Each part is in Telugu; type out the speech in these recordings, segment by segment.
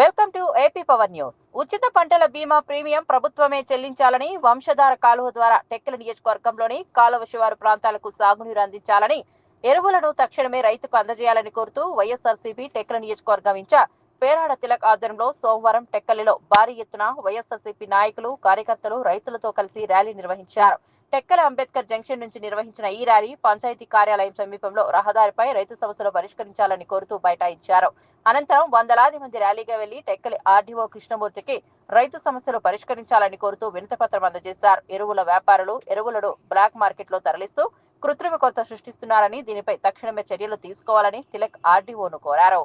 Welcome to AP power news. ఉచిత పంటల బీమా ప్రీమియం ప్రభుత్వమే చెల్లించాలని వంశధార కాలువ ద్వారా టెక్కల నియోజకవర్గంలోని కాలువ శివారు ప్రాంతాలకు సాగునీరు అందించాలని ఎరువులను తక్షణమే రైతుకు అందజేయాలని కోరుతూ వైఎస్ఆర్సీపీ టెక్కల నియోజకవర్గం ఇన్ఛార్జ్ పేరాడ తిలక్ ఆధ్వర్యంలో సోమవారం టెక్కలిలో భారీ ఎత్తున వైఎస్ఆర్సీపీ నాయకులు కార్యకర్తలు రైతులతో కలిసి ర్యాలీ నిర్వహించారు. టెక్కల అంబేద్కర్ జంక్షన్ నుంచి నిర్వహించిన ఈ ర్యాలీ పంచాయతీ కార్యాలయం సమీపంలో రహదారిపై రైతు సమస్యలు పరిష్కరించాలని కోరుతూ బైఠాయించారు. అనంతరం వందలాది మంది ర్యాలీగా వెళ్ళి టెక్కలి ఆర్డీఓ కృష్ణమూర్తికి రైతు సమస్యలు పరిష్కరించాలని కోరుతూ వినతిపత్రం అందజేశారు. ఎరువుల వ్యాపారులు ఎరువులను బ్లాక్ మార్కెట్లో తరలిస్తూ కృత్రిమ కొరత సృష్టిస్తున్నారని దీనిపై తక్షణమే చర్యలు తీసుకోవాలని తిలక్ ఆర్డీఓను కోరారు.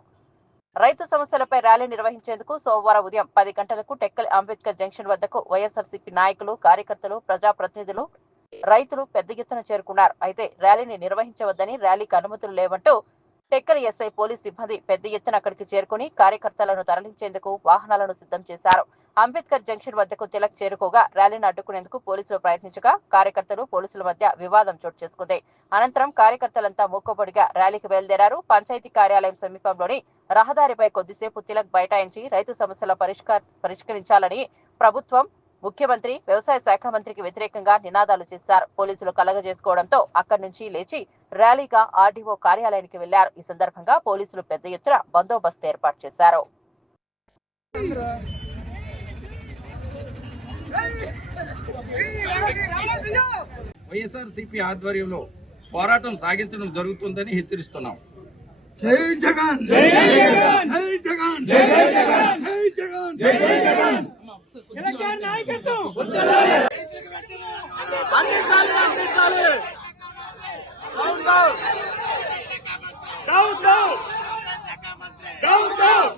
రైతు సమస్యలపై ర్యాలీ నిర్వహించేందుకు సోమవారం ఉదయం పది గంటలకు టెక్కలి అంబేద్కర్ జంక్షన్ వద్దకు వైఎస్ఆర్సీపీ నాయకులు కార్యకర్తలు ప్రజాప్రతినిధులు రైతులు పెద్ద ఎత్తున చేరుకున్నారు. అయితే ర్యాలీని నిర్వహించవద్దని ర్యాలీకి అనుమతులు లేవంటూ టెక్కర్ ఎస్ఐ పోలీస్ సిబ్బంది పెద్ద ఎత్తున అక్కడికి చేరుకుని కార్యకర్తలను తరలించేందుకు వాహనాలను సిద్ధం చేశారు. అంబేద్కర్ జంక్షన్ వద్దకు తిలక్ చేరుకోగా ర్యాలీని అడ్డుకునేందుకు పోలీసులు ప్రయత్నించగా కార్యకర్తలు పోలీసుల మధ్య వివాదం చోటు చేసుకుంది. అనంతరం కార్యకర్తలంతా మూకబడిగా ర్యాలీకి బయలుదేరారు. పంచాయతీ కార్యాలయం సమీపంలోని రహదారిపై కొద్దిసేపు తిలక్ బైఠాయించి రైతు సమస్యల పరిష్కార పరిష్కరించాలని ప్రభుత్వం ముఖ్యమంత్రి వ్యవసాయ శాఖ మంత్రికి వ్యతిరేకంగా నినాదాలు చేశారు. పోలీసులు కలగజేసుకోవడంతో అక్కడి నుంచి లేచి ర్యాలీగా ఆర్డీఓ కార్యాలయానికి వెళ్ళారు. ఈ సందర్భంగా పోలీసులు పెద్ద ఎత్తున బందోబస్తు ఏర్పాటు చేశారు. వైఎస్ఆర్ సిపి ఆధ్వర్యంలో పోరాటం సాగించడం జరుగుతుందని హెచ్చరిస్తున్నాం. జై జగన్! జై జగన్! జై జగన్! జై జగన్! జై జగన్! జై జగన్! తెలంగాణ నాయకత్వం అందించాలి అందించాలి down down down down down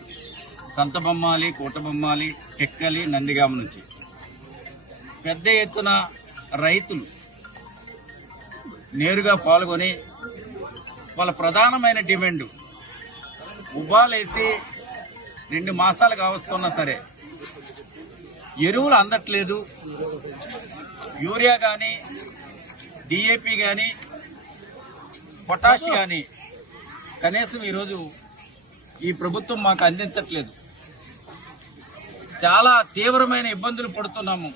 Santhabommali Kotabommali Tekkali Nandigama నుంచి. పెద్ద ఎత్తున రైతులు నేరుగా పాల్గొని వాళ్ళ ప్రధానమైన డిమాండ్ ఉబాలేసి రెండు మాసాలు కావస్తున్నా సరే ఎరువులు అందట్లేదు. యూరియా కానీ డిఏపి కానీ పొటాష్ కానీ కనీసం ఈరోజు ఈ ప్రభుత్వం మాకు అందించట్లేదు. చాలా తీవ్రమైన ఇబ్బందులు పడుతున్నాము.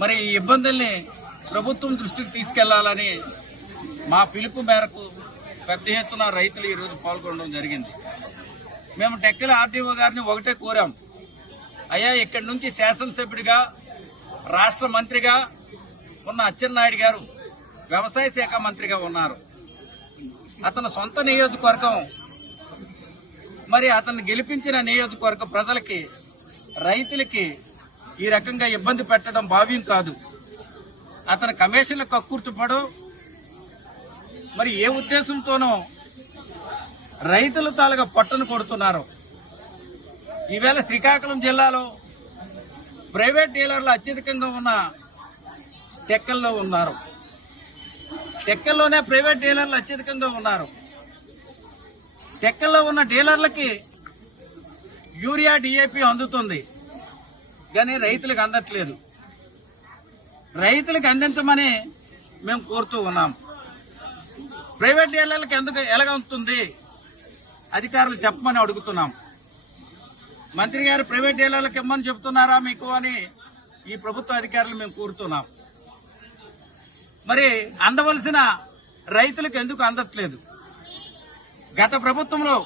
మరి ఈ ఇబ్బందుల్ని ప్రభుత్వం దృష్టికి తీసుకెళ్ళాలని మా పిలుపు మేరకు పెద్ద ఎత్తున రైతులు ఈరోజు పాల్గొనడం జరిగింది. మేము టెక్కల ఆర్టీఓ గారిని ఒకటే కోరాం. అయ్యా ఇక్కడి నుంచి శాసనసభ్యుడిగా రాష్ట్ర మంత్రిగా ఉన్న అచ్చెన్నాయుడు గారు వ్యవసాయ శాఖ మంత్రిగా ఉన్నారు. అతను సొంత నియోజకవర్గం మరి అతను గెలిపించిన నియోజకవర్గ ప్రజలకి రైతులకి ఈ రకంగా ఇబ్బంది పెట్టడం భావ్యం కాదు. అతను కమిషన్లు కక్కుర్తిపడు మరి ఏ ఉద్దేశంతోనో రైతుల తాలుగా పట్టును కొడుతున్నారు. ఈవేళ శ్రీకాకుళం జిల్లాలో ప్రైవేట్ డీలర్లు అత్యధికంగా ఉన్న టెక్కల్లో ఉన్నారు. టెక్కల్లోనే ప్రైవేట్ డీలర్లు అత్యధికంగా ఉన్నారు. టెక్కల్లో ఉన్న డీలర్లకి యూరియా డిఏపి అందుతుంది. కానీ రైతులకు అందట్లేదు. రైతులకు అందించమని మేము కోరుతూ ఉన్నాం. ప్రైవేట్ డీలర్లకు ఎందుకు ఎలాగ ఉంటుంది? అధికారులు చెప్పమని అడుగుతున్నాం. మంత్రి గారు ప్రైవేట్ డీలర్లకు ఇమ్మని చెప్తున్నారా మీకు అని ఈ ప్రభుత్వ అధికారులు మేము కోరుతున్నాం. మరి అందవలసిన రైతులకు ఎందుకు అందట్లేదు? గత ప్రభుత్వంలో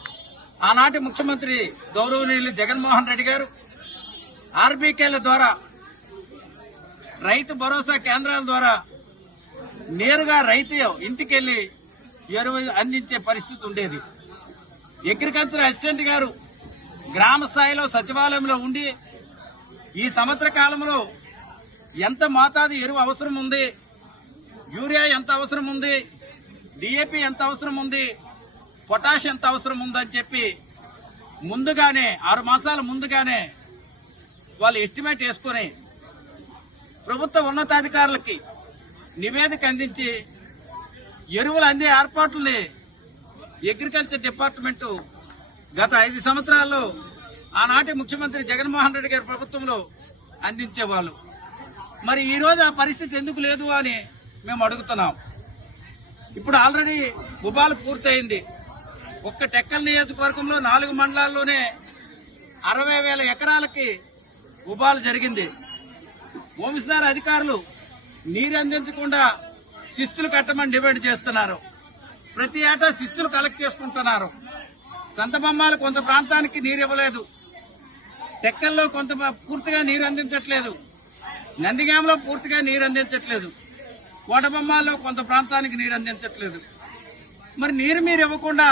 ఆనాటి ముఖ్యమంత్రి గౌరవనీయులు జగన్మోహన్ రెడ్డి గారు ఆర్బీకేల ద్వారా రైతు భరోసా కేంద్రాల ద్వారా నేరుగా రైతు ఇంటికెళ్ళి ఎరువు అందించే పరిస్థితి ఉండేది. అగ్రికల్చర్ అసిస్టెంట్ గారు గ్రామ స్థాయిలో సచివాలయంలో ఉండి ఈ సంవత్సర కాలంలో ఎంత మోతాదు ఎరువు అవసరం ఉంది యూరియా ఎంత అవసరం ఉంది డిఏపి ఎంత అవసరం ఉంది పొటాష్ ఎంత అవసరం ఉందని చెప్పి ముందుగానే ఆరు మాసాల ముందుగానే వాళ్ళు ఎస్టిమేట్ వేసుకుని ప్రభుత్వ ఉన్నతాధికారులకి నివేదిక అందించి ఎరువులు అందే ఏర్పాట్లని అగ్రికల్చర్ డిపార్ట్మెంట్ గత ఐదు సంవత్సరాల్లో ఆనాటి ముఖ్యమంత్రి జగన్మోహన్ రెడ్డి గారి ప్రభుత్వంలో అందించేవాళ్ళు. మరి ఈరోజు ఆ పరిస్థితి ఎందుకు లేదు అని మేము అడుగుతున్నాం. ఇప్పుడు ఆల్రెడీ ఉబాలు పూర్తయింది. ఒక్క టెక్కల్ నియోజకవర్గంలో నాలుగు మండలాల్లోనే అరవై వేల ఎకరాలకి ఉబాలు జరిగింది. వంశధార అధికారులు నీరు అందించకుండా శిస్తులు కట్టమని డిమాండ్ చేస్తున్నారు. ప్రతి ఏటా శిస్తులు కలెక్ట్ చేసుకుంటున్నారు. సంతబొమ్మాలు కొంత ప్రాంతానికి నీరు ఇవ్వలేదు. టెక్కల్లో కొంత పూర్తిగా నీరు అందించట్లేదు. నందిగామలో పూర్తిగా నీరు అందించట్లేదు. కోటబొమ్మాల్లో కొంత ప్రాంతానికి నీరు అందించట్లేదు. మరి నీరు మీరు ఇవ్వకుండా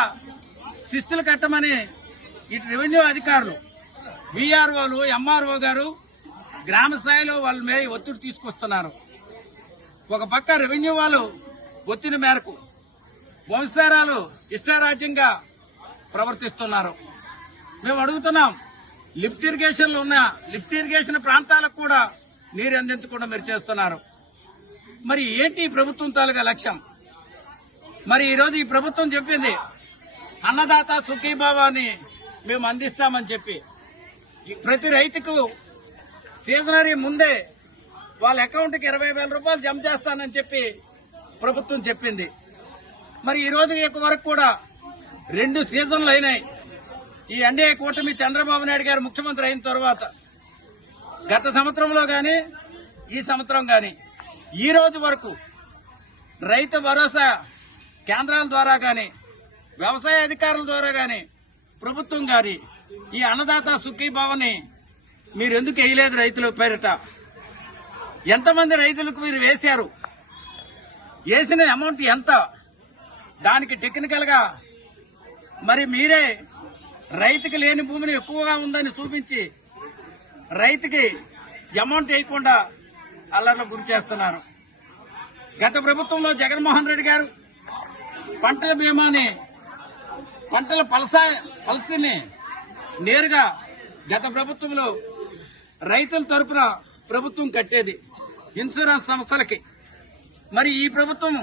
శిస్తులు కట్టమని ఇటు రెవెన్యూ అధికారులు బీఆర్ఓలు ఎంఆర్ఓ గారు గ్రామ స్థాయిలో వాళ్ళ మీద ఒత్తిడి తీసుకొస్తున్నారు. ఒక పక్క రెవెన్యూ వాళ్ళు ఒత్తిడి మేరకు వంశారాలు ఇష్టారాజ్యంగా ప్రవర్తిస్తున్నారు. మేము అడుగుతున్నాం లిఫ్ట్ ఇరిగేషన్లు ఉన్న లిఫ్ట్ ఇరిగేషన్ ప్రాంతాలకు కూడా నీరు అందించకుండా మీరు చేస్తున్నారు. మరి ఏంటి ప్రభుత్వం తాలూకా లక్ష్యం? మరి ఈరోజు ఈ ప్రభుత్వం చెప్పింది అన్నదాత సుఖీభావాన్ని మేము అందిస్తామని చెప్పి. ప్రతి రైతుకు సీజనరీ ముందే వాళ్ళ అకౌంట్కి ఇరవై వేల రూపాయలు జమ చేస్తానని చెప్పి ప్రభుత్వం చెప్పింది. మరి ఈ రోజు వరకు కూడా రెండు సీజన్లు అయినాయి. ఈ ఎన్డీఏ కూటమి చంద్రబాబు నాయుడు గారు ముఖ్యమంత్రి అయిన తర్వాత గత సంవత్సరంలో కానీ ఈ సంవత్సరం కానీ ఈ రోజు వరకు రైతు భరోసా కేంద్రాల ద్వారా కానీ వ్యవసాయ అధికారుల ద్వారా గాని ప్రభుత్వం గారి ఈ అన్నదాత సుఖీభావని మీరు ఎందుకు వేయలేదు రైతుల పేరిట? ఎంతమంది రైతులకు మీరు వేశారు? వేసిన అమౌంట్ ఎంత? దానికి టెక్నికల్గా మరి మీరే రైతుకి లేని భూమిని ఎక్కువగా ఉందని చూపించి రైతుకి అమౌంట్ వేయకుండా అల్లర్లకు గురి చేస్తున్నారు. గత ప్రభుత్వంలో జగన్మోహన్ రెడ్డి గారు పంటల బీమాని పంటల పలస పలసని నేరుగా గత ప్రభుత్వంలో రైతుల తరపున ప్రభుత్వం కట్టేది ఇన్సూరెన్స్ సంస్థలకి. మరి ఈ ప్రభుత్వం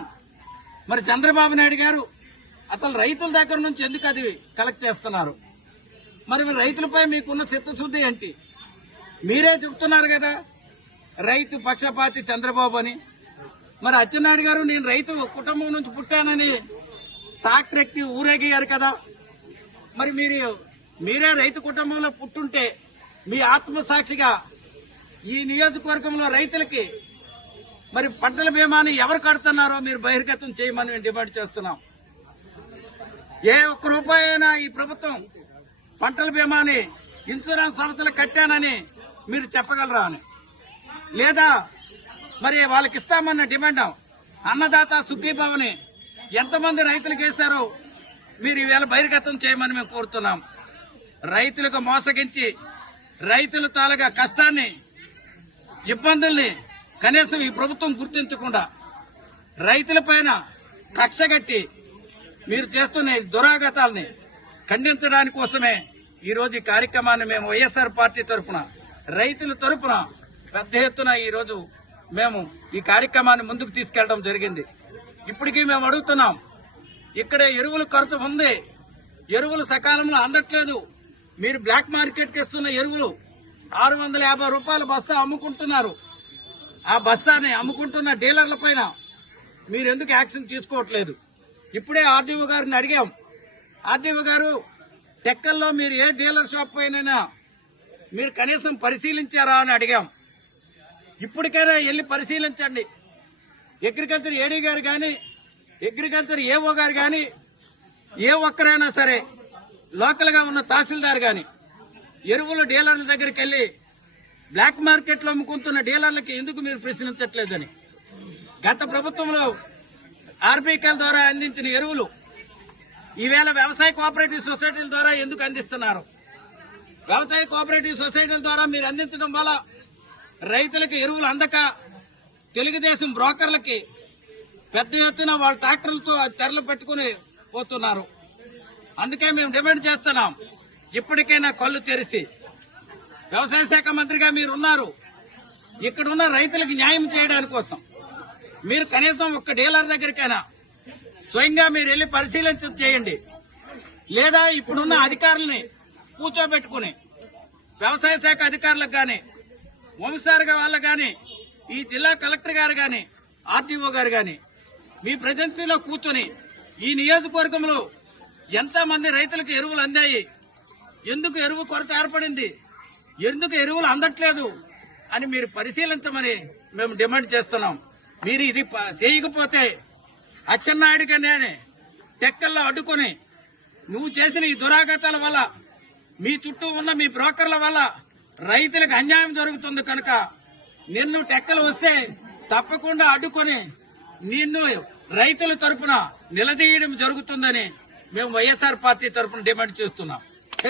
మరి చంద్రబాబు నాయుడు గారు అసలు రైతుల దగ్గర నుంచి ఎందుకు అది కలెక్ట్ చేస్తున్నారు? మరి రైతులపై మీకున్న చిత్తశుద్ధి ఏంటి? మీరే చెప్తున్నారు కదా రైతు పక్షపాతి చంద్రబాబు అని. మరి అచ్చెన్నాయుడు గారు నేను రైతు కుటుంబం నుంచి పుట్టానని ట్రాక్టర్ ఎక్కి ఊరేగారు కదా. మరి మీరు మీరే రైతు కుటుంబంలో పుట్టుంటే మీ ఆత్మసాక్షిగా ఈ నియోజకవర్గంలో రైతులకి మరి పంటల బీమాని ఎవరు కడుతున్నారో మీరు బహిర్గతం చేయమని మేము డిమాండ్ చేస్తున్నాం. ఏ ఒక్క రూపాయి అయినా ఈ ప్రభుత్వం పంటల బీమాని ఇన్సూరెన్స్ సంస్థలు కట్టానని మీరు చెప్పగలరా అని. లేదా మరి వాళ్ళకి ఇస్తామన్న డిమాండ్ అన్నదాత సుఖీభావని ఎంతమంది రైతులకు వేశారో మీరు ఈవేళ బహిర్గతం చేయమని మేము కోరుతున్నాం. రైతులకు మోసగించి రైతుల తాలూకా కష్టాన్ని ఇబ్బందుల్ని కనీసం ఈ ప్రభుత్వం గుర్తించకుండా రైతుల పైన కక్షగట్టి మీరు చేస్తున్న దురాగతాల్ని ఖండించడానికి కోసమే ఈరోజు ఈ కార్యక్రమాన్ని మేము వైఎస్ఆర్ పార్టీ తరఫున రైతుల తరఫున పెద్ద ఎత్తున ఈరోజు మేము ఈ కార్యక్రమాన్ని ముందుకు తీసుకెళ్ళడం జరిగింది. ఇప్పటికీ మేము అడుగుతున్నాం ఇక్కడ ఎరువులు కొరత ఉంది ఎరువులు సకాలంలో అందట్లేదు. మీరు బ్లాక్ మార్కెట్కి ఇస్తున్న ఎరువులు ఆరు వందల యాభై రూపాయల బస్తా అమ్ముకుంటున్నారు. ఆ బస్తాని అమ్ముకుంటున్న డీలర్ల పైన మీరు ఎందుకు యాక్షన్ తీసుకోవట్లేదు? ఇప్పుడే ఆర్డీఓ గారిని అడిగాం. ఆర్డీఓ గారు టెక్కల్లో మీరు ఏ డీలర్ షాప్ పోయినైనా మీరు కనీసం పరిశీలించారా అని అడిగాం. ఇప్పటికైనా వెళ్ళి పరిశీలించండి. అగ్రికల్చర్ ఏడీ గారు కానీ అగ్రికల్చర్ ఏఓ గారు కానీ ఏ ఒక్కరైనా సరే లోకల్గా ఉన్న తహసీల్దార్ కానీ ఎరువుల డీలర్ల దగ్గరికి వెళ్ళి బ్లాక్ మార్కెట్లో అమ్ముకుంటున్న డీలర్లకి ఎందుకు మీరు ప్రశ్నించట్లేదని? గత ప్రభుత్వంలో ఆర్బీకేల్ ద్వారా అందించిన ఎరువులు ఈవేళ వ్యవసాయ కోఆపరేటివ్ సొసైటీల ద్వారా ఎందుకు అందిస్తున్నారు? వ్యవసాయ కోఆపరేటివ్ సొసైటీల ద్వారా మీరు అందించడం వల్ల రైతులకు ఎరువులు అందక తెలుగుదేశం బ్రోకర్లకి పెద్ద ఎత్తున వాళ్ళ ట్రాక్టర్లతో తెరలు పెట్టుకుని పోతున్నారు. అందుకే మేము డిమాండ్ చేస్తున్నాం ఇప్పటికైనా కళ్ళు తెరిచి. వ్యవసాయ శాఖ మంత్రిగా మీరు ఉన్నారు ఇక్కడున్న రైతులకు న్యాయం చేయడానికి కోసం. మీరు కనీసం ఒక్క డీలర్ దగ్గరికైనా స్వయంగా మీరు వెళ్ళి పరిశీలించ చేయండి. లేదా ఇప్పుడున్న అధికారులని కూర్చోబెట్టుకుని వ్యవసాయ శాఖ అధికారులకు కానీ వంశారుగా వాళ్ళకు కానీ ఈ జిల్లా కలెక్టర్ గారు కానీ ఆర్డీఓ గారు కానీ మీ ప్రజెన్సీలో కూర్చొని ఈ నియోజకవర్గంలో ఎంతమంది రైతులకు ఎరువులు అందాయి ఎందుకు ఎరువు కొరత ఏర్పడింది ఎందుకు ఎరువులు అందట్లేదు అని మీరు పరిశీలించమని మేము డిమాండ్ చేస్తున్నాం. మీరు ఇది చేయకపోతే అచ్చెన్నాయుడిగా నేనే టెక్కల్లో అడ్డుకొని నువ్వు చేసిన ఈ దురాగతాల వల్ల మీ చుట్టూ ఉన్న మీ బ్రోకర్ల వల్ల రైతులకు అన్యాయం జరుగుతుంది కనుక నిన్ను టెక్కలు వస్తే తప్పకుండా అడ్డుకొని నిన్ను రైతుల తరపున నిలదీయడం జరుగుతుందని మేము వైఎస్ఆర్ పార్టీ తరపున డిమాండ్ చేస్తున్నాం.